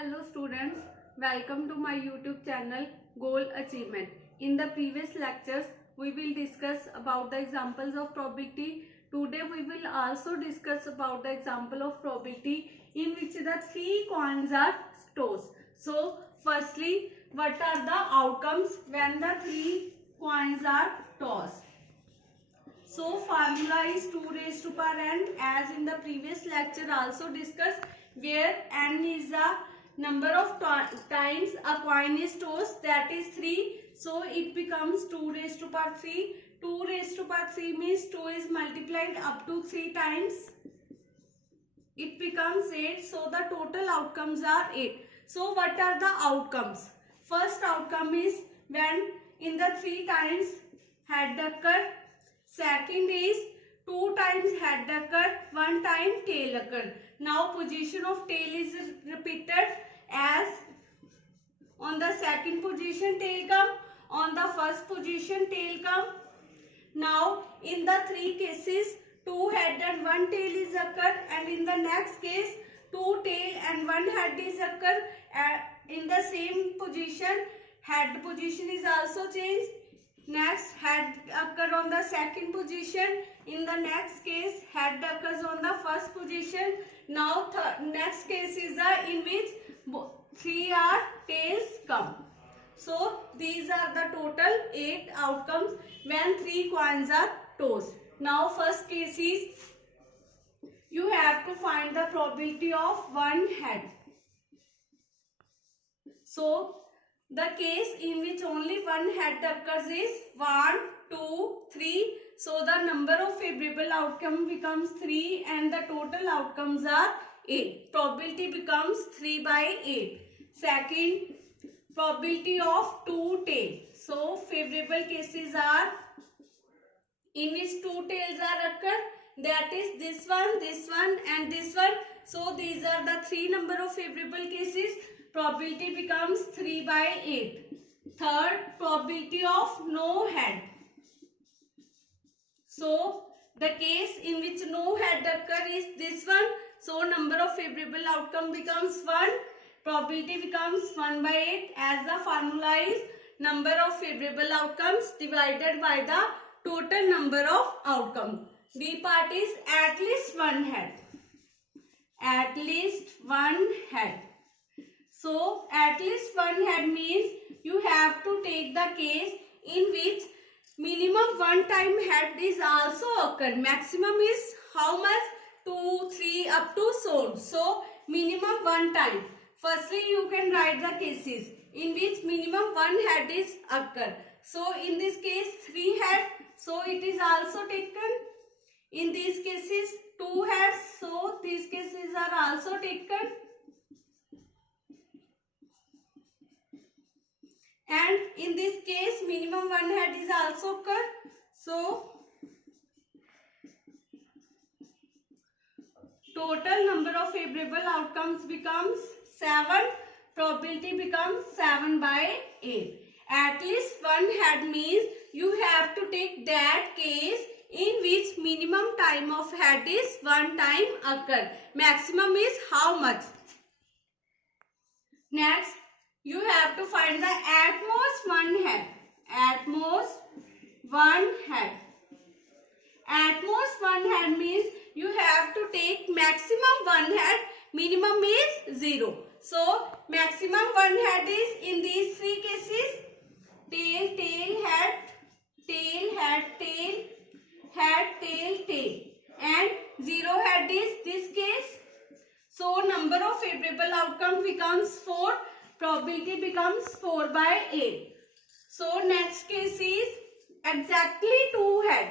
Hello students, welcome to my YouTube channel Goal Achievement. In the previous lectures, we will discuss about the examples of probability. Today we will also discuss about the example of probability in which the three coins are tossed. So firstly, what are the outcomes when the three coins are tossed? So formula is 2 raised to power n, as in the previous lecture also discussed, where n is the number of times a coin is tossed, that is 3. So it becomes 2 raised to power 3. 2 raised to power 3 means 2 is multiplied up to 3 times. It becomes 8. So the total outcomes are 8. So what are the outcomes? First outcome is when in the 3 times head occur. Second is 2 times head occur, 1 time tail occur. Now position of tail is repeated, as on the second position tail come, on the first position tail come. Now in the 3 cases 2 head and 1 tail is occur, and in the next case 2 tail and 1 head is occur. In the same position head position is also changed. Next head occur on the second position. In the next case head occurs on the first position. Now next case is in which 3 are tails come. So these are the total 8 outcomes when 3 coins are tossed. Now first case is you have to find the probability of 1 head. So the case in which only 1 head occurs is 1, 2, 3. So the number of favorable outcome becomes 3 and the total outcomes are 8. Probability becomes 3 by 8. Second, probability of 2 tails. So favorable cases are in which 2 tails are occur, that is this one and this one. So these are the 3 number of favorable cases. Probability becomes 3 by 8. Third, probability of no head. So the case in which no head occur is this one. So number of favorable outcome becomes 1. Probability becomes 1 by 8, as the formula is number of favorable outcomes divided by the total number of outcomes. B part is at least 1 head. At least 1 head. So at least 1 head means you have to take the case in which minimum 1 time head is also occurred. Maximum is how much? 2, 3 up to so on. So minimum 1 time. Firstly you can write the cases in which minimum 1 head is occur. So in this case 3 head. So it is also taken. In these cases 2 heads. So these cases are also taken. And in this case minimum 1 head is also occur. So total number of favorable outcomes becomes 7. Probability becomes 7 by 8. At least 1 head means you have to take that case in which minimum time of head is 1 time occur. Maximum is how much? Next, you have to find the at most 1 head. At most 1 head. At most 1 head means you have to take maximum 1 head. Minimum is 0. So maximum 1 head is in these 3 cases. Tail, tail, head, tail, head, tail, head, tail, tail. And 0 head is this case. So number of favorable outcome becomes 4. Probability becomes 4 by 8. So next case is exactly 2 head.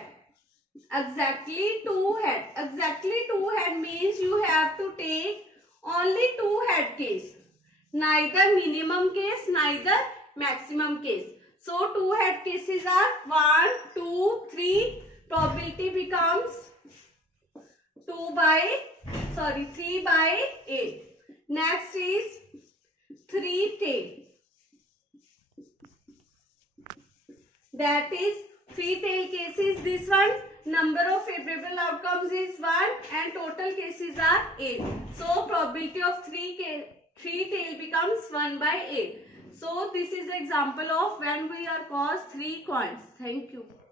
Exactly 2 head. Exactly 2 head means you have to take only 2 head case. Neither minimum case, neither maximum case. So 2 head cases are 1, 2, 3. Probability becomes 3 by 8. Next is 3 tail. That is 3 tail cases. This one number of favorable outcomes is 1 and total cases are 8. So probability of 3 3 tail becomes 1 by 8. So this is the example of when we are cost 3 coins. Thank you.